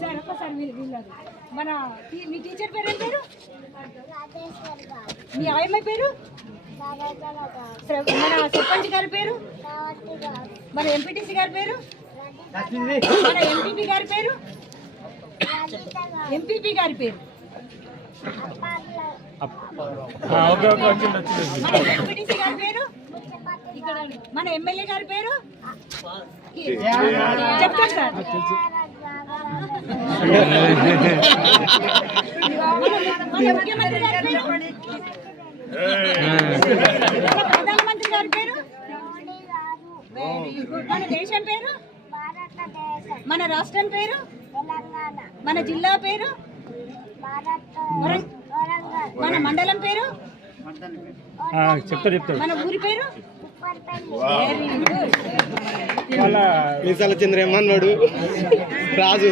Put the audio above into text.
Sir ఒక్కసారి మీరు వీళ్ళది. మన మీ టీచర్ పేరు ఏం పేరు? మీ ఆయమ్మ పేరు? మన సర్పంచ్ గారి పేరు? మన ఎంపీటీసీ గారి పేరు? మన ఎంపీపీ గారి పేరు? ఎంపీపీ గారి పేరు. ఓకే ఓకే వచ్చింది వచ్చింది. మన ఎమ్మెల్యే గారి పేరు? సార్ మన- ముఖ్యమంత్రి గారి పేరు? ప్రధానమంత్రి గారి పేరు? మన దేశం పేరు? మన రాష్ట్రం పేరు? మన జిల్లా పేరు? మన మండలం పేరు? చెప్తాడు చెప్తాడు మన ఊరి పేరు? వాళ్ళ మీసాల చంద్ర ఏమన్నాడు రాజు.